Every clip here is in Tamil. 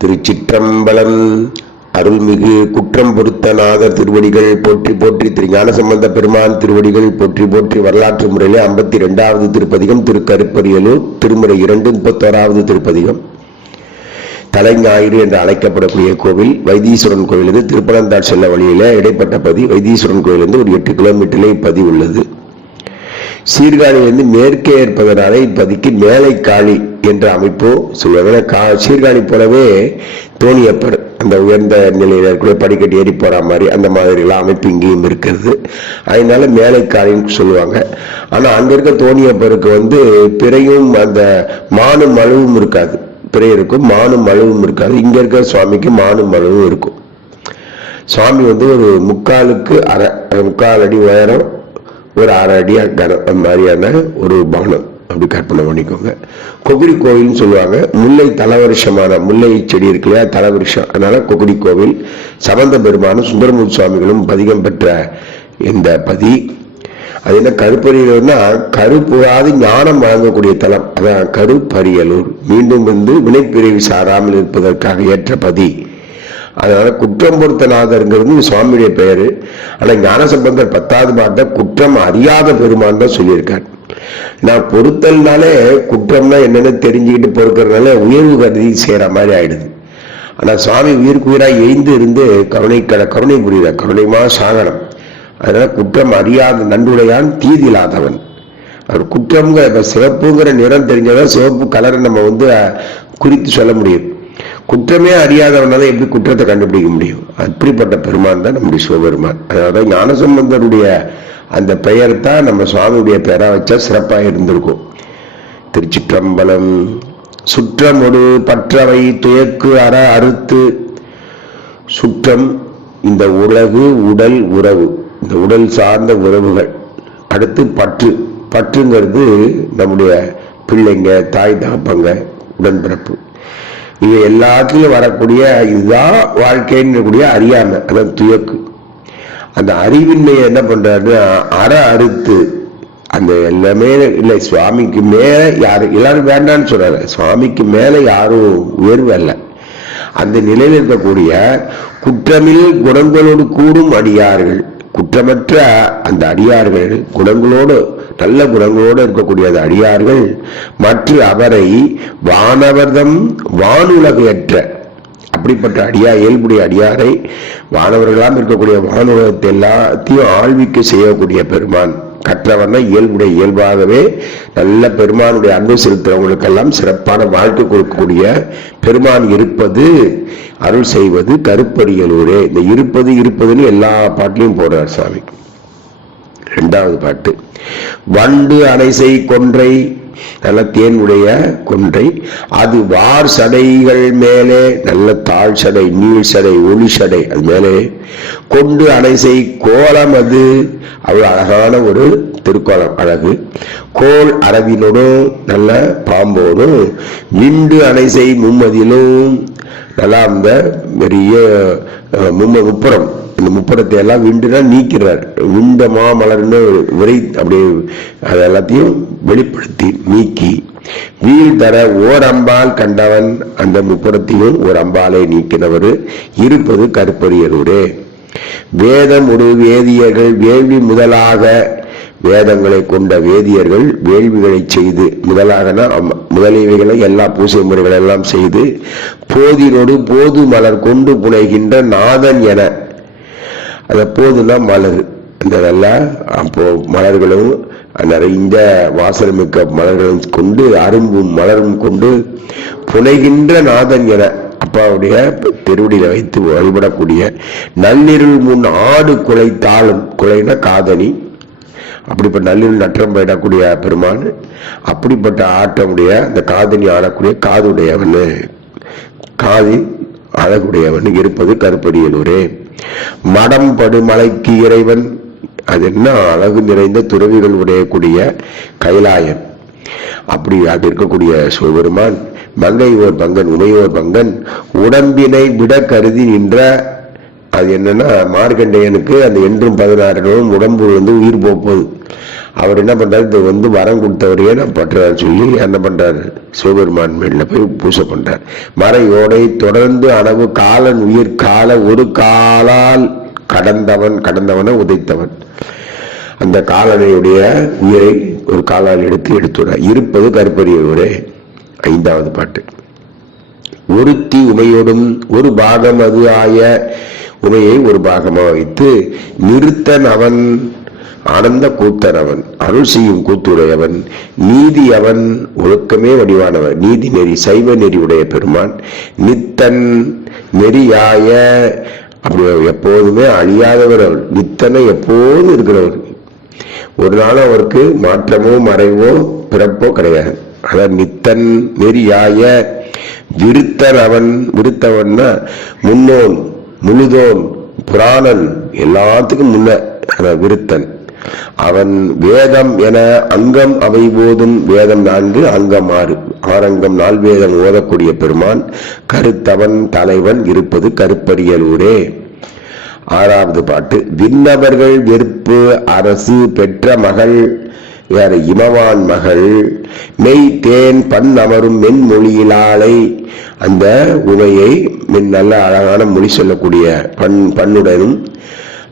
திருச்சிற்றம்பலம். அருள்மிகு குற்றம் பொருத்த நாதர் திருவடிகள் போற்றி போற்றி திரு ஞானசம்பந்த பெருமான் திருவடிகள் போற்றி போற்றி வரலாற்று முறையிலே ஐம்பத்தி ரெண்டாவது திருப்பதிகம் திருக்கருப்பரியலூர் திருமுறை இரண்டு முப்பத்தோராவது திருப்பதிகம். தலைஞாயிறு என்று அழைக்கப்படக்கூடிய கோவில் வைத்தீஸ்வரன் கோவிலிருந்து திருப்பனந்தாள் செல்ல வழியில இடைப்பட்ட பதி வைத்தீஸ்வரன் கோவிலிருந்து ஒரு எட்டு கிலோமீட்டரில் இப்பதி உள்ளது. சீர்காழியிலிருந்து மேற்கே இருப்பதனால இப்பதிக்கு மேலை காளி என்ற அமைப்பு சொல்லுவாங்க கா சீர்காழி போலவே தோணியப்பர் அந்த உயர்ந்த நிலையில் இருக்கக்கூடிய படிக்கட்டு ஏறி போற மாதிரி அந்த மாதிரிலாம் அமைப்பு இங்கேயும் இருக்கிறது அதனால மேலை சொல்லுவாங்க. ஆனால் அங்கே இருக்க தோணியப்பருக்கு வந்து பிறையும் அந்த மானும் மழுவும் இருக்காது. பிறை இருக்கும் மானும் மழுவும் இருக்காது. இங்கே இருக்கிற சுவாமிக்கு மானும் மழுவும் இருக்கும். சுவாமி வந்து ஒரு முக்காலுக்கு அரை முக்கால் அடி உயரம் ஒரு அரை அடி கனம் அந்த மாதிரியான ஒரு பானம். அப்படி கற்பனை பண்ணிக்கோங்க. கொகுடி கோவில்னு சொல்லுவாங்க. முல்லை தலவருஷமான முல்லை செடி இருக்கு இல்லையா? தலவருஷம். அதனால கொகுடி கோவில் சம்பந்த பெருமானும் சுந்தரமூர் சுவாமிகளும் பதிகம் பெற்ற இந்த பதி. அது என்ன கருப்பரியலூர்னா கருப்புறாது ஞானம் வழங்கக்கூடிய தலம். அதான் கருப்பரியலூர் மீண்டும் வந்து வினைப்பிரிவு சாராமல் இருப்பதற்காக ஏற்ற பதி. அதனால குற்றம் பொருத்தநாதருங்கிறது சுவாமியுடைய பெயரு. ஆனா ஞானசம்பந்தர் பத்தாவது பாட்ட குற்றம் அறியாத பெருமான் தான் சொல்லியிருக்கார். நான் பொறுத்தல்னாலே குற்றம்னா என்னன்னு தெரிஞ்சுக்கிட்டு பொறுக்கிறதுனால உயர்வு கருதி செய்கிற மாதிரி ஆயிடுது. ஆனா சுவாமி உயிருக்கு உயிராக எழுந்து இருந்து கருணை கட கருணை புரியுத கருணைமா சாகனம். அதனால குற்றம் அறியாத நன்றுடையான் தீதில்லாதவன் அவர் குற்றம்ங்கிற இப்போ சிவப்புங்கிற நிறம் தெரிஞ்சதான் சிவப்பு கலரை நம்ம வந்து குறித்து சொல்ல முடியும். குற்றமே அறியாதவனால எப்படி குற்றத்தை கண்டுபிடிக்க முடியும்? அப்படிப்பட்ட பெருமான் தான் நம்முடைய சிவபெருமான். அதாவது ஞானசம்பந்தருடைய அந்த பெயர் தான் நம்ம சுவாமியுடைய பெயராக வச்சா சிறப்பாக இருந்திருக்கும். திருச்சிற்றம்பலம் சுற்றமொடு பற்றவை துயக்கு அற அறுத்து சுற்றம் இந்த உலகு உடல் உறவு இந்த உடல் சார்ந்த உறவுகள். அடுத்து பற்று. பற்றுங்கிறது நம்முடைய பிள்ளைங்க தாய் தகப்பங்க உடன்பிறப்பு. இது எல்லாத்துலயும் வரக்கூடிய இதுதான் வாழ்க்கைன்னு கூடிய அறியாமை அதான் துயக்கு அந்த அறிவின்மையை என்ன பண்றாருன்னா அற அறுத்து அந்த எல்லாமே இல்லை சுவாமிக்கு மேலே யாரும் எல்லாரும் வேண்டாம்னு சொல்றாரு. சுவாமிக்கு மேலே யாரும் உயர்வு அல்ல. அந்த நிலையில் இருக்கக்கூடிய குற்றமில் குணங்களோடு கூடும் அடியார்கள் குற்றமற்ற அந்த அடியார்கள் குணங்களோடு நல்ல குணங்களோடு இருக்கக்கூடிய அந்த அடியார்கள் மற்ற அவரை வானவர்தம் வானுலகையற்ற. அப்படிப்பட்ட அடியா இயல்புடைய அடியாரை மாணவர்களாம் இருக்கக்கூடிய வானுலகத்தை எல்லாத்தையும் ஆழ்விக்க செய்யக்கூடிய பெருமான். கற்றவன இயல்புடைய இயல்பாகவே நல்ல பெருமானுடைய அன்பு செலுத்துறவங்களுக்கெல்லாம் சிறப்பான வாழ்க்கை கொடுக்கக்கூடிய பெருமான் இருப்பது அருள் செய்வது கருப்பறியலூரே இந்த இருப்பது இருப்பதுன்னு எல்லா பாட்டிலையும் போடுறார் சாமி. ரெண்டாவது பாட்டு. வண்டு அணைசை கொன்றை நல்ல தேனுடைய கொன்றை. அது வார் சடைகள் மேலே நல்ல தாழ் சடை நீள் சடை ஒளி சடை அது மேலே. கொண்டு அணைசை கோலம் அது. அவ்வளவு அழகான ஒரு திருக்கோலம் அழகு. கோல் அரவினோடும் நல்ல பாம்போடும் நின்று அணைசை மும்மதிலும். நல்லா அந்த பெரிய அஹ், மும்ம முப்புறம். இந்த முப்புறத்தை எல்லாம் விண்டுனா நீக்கிறார். விண்ட மாமலர்னு விரை அப்படியே அது எல்லாத்தையும் வெளிப்படுத்தி நீக்கி வீழ் தர ஓரம்பால் கண்டவன் அந்த முப்புறத்தையும் ஒரு அம்பாலை நீக்கினவர் இருப்பது கருப்பரியரூரே வேதம் ஒரு வேதியர்கள் வேள்வி முதலாக வேதங்களை கொண்ட வேதியர்கள் வேள்விகளை செய்து முதலாகனா முதலியவைகளை எல்லா பூசை முறைகள் எல்லாம் செய்து போதினோடு போது மலர் கொண்டு புனைகின்ற நாதன் என அது போதுனா மலர் அந்த நல்லா அப்போ மலர்களும் நிறைந்த வாசனமிக்க மலர்களும் கொண்டு அரும்பும் மலரும் கொண்டு புனைகின்ற நாதன் என அப்பாவுடைய திருவடியில வைத்து வழிபடக்கூடிய நள்ளிருள் முன் ஆடு குலை தாளும் குலைனா காதணி. அப்படிப்பட்ட நள்ளிருள் நற்றம் போயிடக்கூடிய பெருமான் அப்படிப்பட்ட ஆட்டமுடைய அந்த காதணி ஆடக்கூடிய காதுடையவன். காதி அழகுடையவன் இருப்பது கருப்படியலூரே மடம் படுமலைக்கு இறைவன் அது என்ன அழகு நிறைந்த துறவிகள் உடையக்கூடிய கைலாயன். அப்படி அது இருக்கக்கூடிய சிவபெருமான் மங்கை ஓர் பங்கன் உமையோர் பங்கன் உடம்பினை விட கருதி நின்ற அது என்னன்னா மார்க்கண்டேயனுக்கு அந்த என்றும் பதினாறு உடம்பு வந்து உயிர் போப்போது அவர் என்ன பண்றாரு? இது வந்து வரம் கொடுத்தவரையே நான் பட்டுறான்னு சொல்லி என்ன பண்றாரு? சிவபெருமான் மேல போய் பூசை பண்றார். மறையோடை தொடர்ந்து அளவு காலன் உயிர் கால ஒரு காலால் கடந்தவன் கடந்தவனை உதைத்தவன். அந்த காலனையுடைய உயிரை ஒரு காலால் எடுத்து எடுத்துடா இருப்பது கருப்பறியவரே ஐந்தாவது பாட்டு. ஒருத்தி உமையோடும் ஒரு பாகம் அது ஆய உமையை ஒரு பாகமாக வைத்து நிறுத்தன் அவன் ஆனந்த கூத்தன் அவன் அருள் செய்யும் கூத்துடையவன் நீதி அவன் ஒழுக்கமே வடிவானவன் நீதி நெறி சைவ நெறி உடைய பெருமான் நித்தன் நெறியாய அப்படி எப்போதுமே அழியாதவர் அவர் நித்தனை எப்போதும் இருக்கிறவர். ஒரு நாள் அவருக்கு மாற்றமோ மறைவோ பிறப்போ கிடையாது. அதான் நித்தன் நெறியாய விருத்தன் அவன் விருத்தவன்னா முன்னோன் முழுதோன் புராணன் எல்லாத்துக்கும் முன்ன விருத்தன். அவன் வேதம் என அங்கம் அவை போதும் வேதம் நான்கு அங்கம் ஆறு. ஆறங்கம் நாள் வேதம் ஓதக்கூடிய பெருமான் கருத்தவன் தலைவன் இருப்பது கருப்பரியலூரே ஆறாவது பாட்டு விண்ணவர்கள் வெறுப்பு அரசு பெற்ற மகள் வேற இமவான் மகள் மெய் தேன் பண் அமரும் மென்மொழியிலாளை அந்த உமையை மின் நல்ல அழகான மொழி சொல்லக்கூடிய பண் பண்ணுடனும்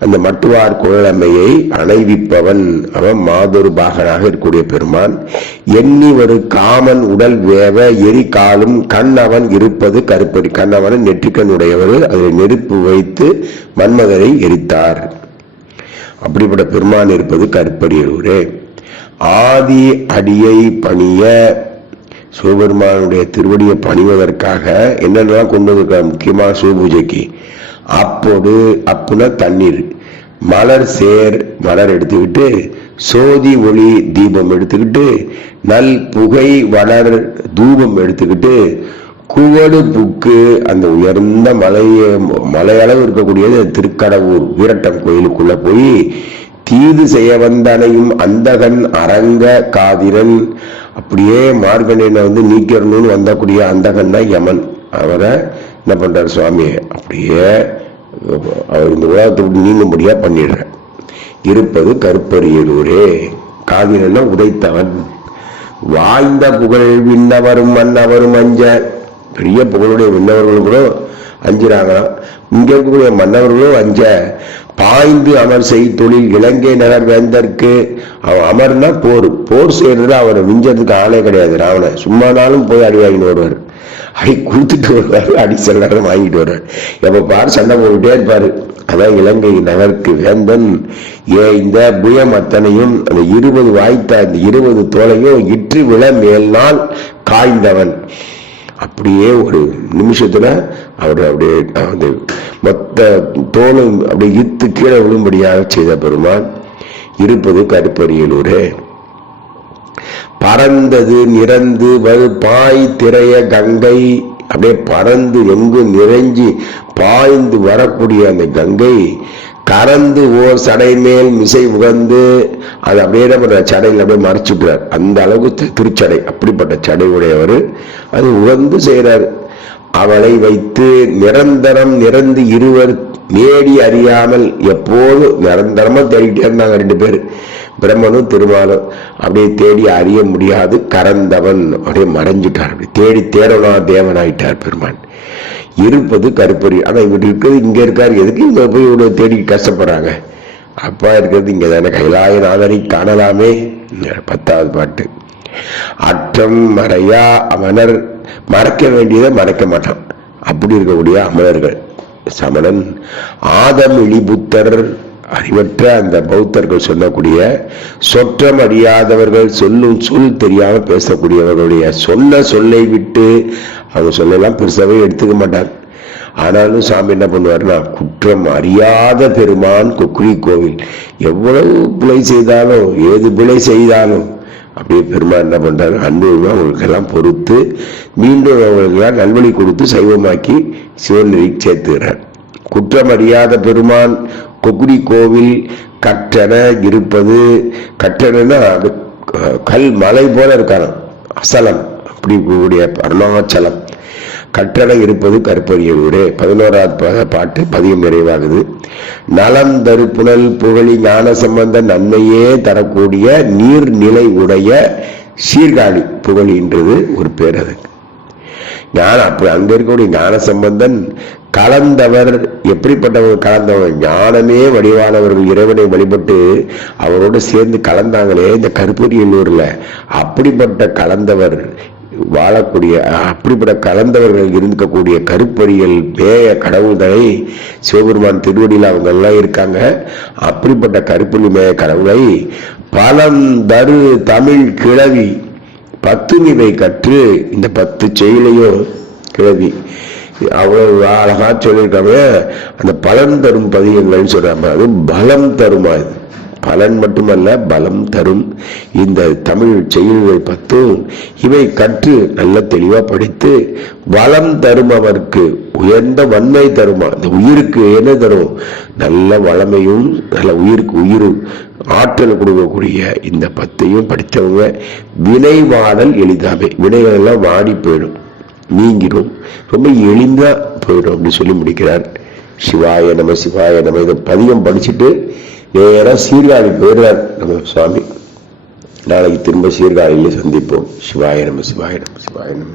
அந்த மட்டுவார் குழலம்மையை அணைவிப்பவன். அவன் மாதொரு பாகனாக இருக்கக்கூடிய பெருமான். எண்ணி ஒரு காமன் உடல் வேவ எரி காலும் கண்ணவன் இருப்பது கருப்படி. கண்ணவன் நெற்றிக்கண்ணுடையவர். அதில் நெருப்பு வைத்து மன்மதரை எரித்தார். அப்படிப்பட்ட பெருமான் இருப்பது கருப்படியூரே ஆதி அடியை பணிய சிவபெருமானுடைய திருவடியை பணிவதற்காக என்னென்னலாம் கொண்டு வந்திருக்காங்க முக்கியமாக சிவபூஜைக்கு. அப்போது அப்புனா தண்ணீர். மலர் சேர் மலர் எடுத்துக்கிட்டு சோதி ஒளி தீபம் எடுத்துக்கிட்டு நல் புகை வளர் தூபம் எடுத்துக்கிட்டு குவடு புக்கு அந்த உயர்ந்த மலைய மலையளவு இருக்கக்கூடியது திருக்கடவுர் வீரட்டம் கோயிலுக்குள்ள போய் தீது செய்ய வந்தனையும் அந்தகன் அரங்க காதிரன் அப்படியே மார்கண்டியனை வந்து நீக்கிறணும்னு வந்தக்கூடிய அந்தகன் தான் யமன். அவரை என்ன பண்றாரு சுவாமி? அப்படியே அவர் இந்த உலகத்தை விட்டு நீங்கும்படியா பண்ணிடுற இருப்பது கருப்பரியலூரே. காவிரன்னா உதைத்தவன். வாழ்ந்த புகழ் விண்ணவரும் மன்னவரும் அஞ்ச. பெரிய புகழுடைய விண்ணவர்களும் கூட அஞ்சுறாங்களாம். இங்க இருக்கக்கூடிய மன்னவர்களும் அஞ்ச. பாய்ந்து அமர் செய் தொழில் இலங்கை நகர் வேந்தற்கு அவன் அமர்னா போர். போர் செய்யறதுல அவரை விஞ்சதுக்கு ஆளே கிடையாது. ராவணன். சும்மானாலும் போய் அடி வாங்கிட்டு வருவார். அடி கொடுத்துட்டு வருவார் அடி செல்லாரம் வாங்கிட்டு வருவார் எப்ப பாரு சண்டை போட்டுட்டே இருப்பாரு. அதான் இலங்கை நகருக்கு வேந்தன். ஏ இந்த புயம் அத்தனையும் அந்த இருபது வாய்த்த அந்த இருபது தோலையும் இற்று விழ மேல்நாள் காய்ந்தவன். அப்படியே ஒரு நிமிஷத்துல அவர் அப்படியே அந்த மொத்த தோலும் அப்படியே இத்து கீழே விழும்படியாக செய்த பெருமான் இருப்பது கருப்பரியலூரே. பறந்தது நிறந்து வரு பாய் திரைய கங்கை. அப்படியே பறந்து எங்கு நிறைஞ்சி பாய்ந்து வரக்கூடிய அந்த கங்கை. கறந்து ஓர் சடை மேல் மிசை உகந்து அது அப்படியே நம்ம சடையில் அப்படியே மறைச்சு அந்த அளவுக்கு திருச்சடை அப்படிப்பட்ட சடை உடையவர் அது உகந்து செய்கிறார். அவளை வைத்து நிரந்தரம் நிறந்து இருவர் நேடி அறியாமல் எப்போது நிரந்தரமா தேடிட்டே இருந்தாங்க ரெண்டு பேர். பிரம்மனும் திருமாலும் அப்படியே தேடி அறிய முடியாது. கறந்தவன் அப்படியே மறைஞ்சிட்டார் அப்படி தேடி தேடனா தேவனாயிட்டார் பெருமான். இருப்பது கருப்பறி. ஆனா இவர் இருக்கிறது இங்க இருக்காரு. எதுக்கு இவங்க போய் இவ்வளோ தேடி கஷ்டப்படுறாங்க? அப்பா இருக்கிறது இங்கே தானே. கைலாயநாதனை காணலாமே. பத்தாவது பாட்டு. அற்றம் மறையா அமனர். மறக்க வேண்டியதை மறைக்க மாட்டான். அப்படி இருக்கக்கூடிய அமரர்கள் சமணன். ஆதம் இழிபுத்தர். அறிவற்ற அந்த பௌத்தர்கள் சொல்லக்கூடிய சொற்றம் அறியாதவர்கள் சொல்லும் சொல் தெரியாம பேசக்கூடியவர்களுடைய சொன்ன சொல்லை விட்டு அவங்க சொல்லலாம் பெருசாவே எடுத்துக்க மாட்டார். ஆனாலும் சாமி என்ன பண்ணுவாருன்னா குற்றம் அறியாத பெருமான் கொக்குழி கோவில். எவ்வளவு பிழை செய்தாலும் ஏது பிழை செய்தாலும் அப்படியே பெருமான் என்ன பண்ணுறாரு அன்புமே அவங்களுக்கெல்லாம் பொறுத்து மீண்டும் அவங்களுக்கெல்லாம் நல்வழி கொடுத்து சைவமாக்கி சிவநெறி சேர்த்துகிறார். குற்றம் அறியாத பெருமான் கொக்குடி கோவில் கற்றன இருப்பது கற்றனா அது கல் மலை போல இருக்காராம் அசலம் அப்படி கூடிய அருணாச்சலம். கட்டளை இருப்பது கற்பரிய வீடு. பதினோராவது பாட்டு பதியம் நிறைவாகுது. நலம் தருப்புணல் புகழி ஞான சம்பந்த நன்மையே தரக்கூடிய நீர்நிலை உடைய சீர்காழி புகழின்றது ஒரு பேர் அதுக்கு. ஞான அப்படி அங்கே இருக்கக்கூடிய ஞான சம்பந்தன் கலந்தவர் எப்படிப்பட்டவர் கலந்தவர்? ஞானமே வடிவானவர்கள் இறைவனை வழிபட்டு அவரோடு சேர்ந்து கலந்தாங்களே இந்த கருப்பூரியல்லூர்ல அப்படிப்பட்ட கலந்தவர் வாழக்கூடிய அப்படிப்பட்ட கலந்தவர்கள் இருக்கக்கூடிய கருப்பறியல் பேய கடவுள்களை சிவபெருமான் திருவடியில் அவங்க எல்லாம் இருக்காங்க. அப்படிப்பட்ட கருப்பொழி மேய கடவுளை பலம் தரு தமிழ் கிழவி பத்து நிலை கற்று இந்த பத்து செயலையும் கிழவி அவ்வளவு அழகா சொல்லியிருக்காங்க. அந்த பலன் தரும் பதியங்கள்னு சொல்றாங்க. அது பலம் தருமா இது? பலன் மட்டுமல்ல பலம் தரும். இந்த தமிழ் செயல்கள் பத்தும் இவை கற்று நல்ல தெளிவா படித்து வளம் தரும் அவருக்கு உயர்ந்த வன்மை தருமா? இந்த உயிருக்கு என்ன தரும்? நல்ல வளமையும் நல்ல உயிருக்கு உயிர் ஆற்றல் கொடுக்கக்கூடிய இந்த பத்தையும் படித்தவங்க வினைவாடல் எளிதாவே வினைகள் எல்லாம் வாடி போயிடும் நீங்கிடும். ரொம்ப எளிந்தா போயிடும் அப்படின்னு சொல்லி முடிக்கிறார். சிவாய நம சிவாய நம. இதை பதியம் படிச்சுட்டு நேரா சீர்காழி போயிடுறார் நம்ம சுவாமி. நாளைக்கு திரும்ப சீர்காழியில சந்திப்போம். சிவாய நம சிவாய நம சிவாய நம்ம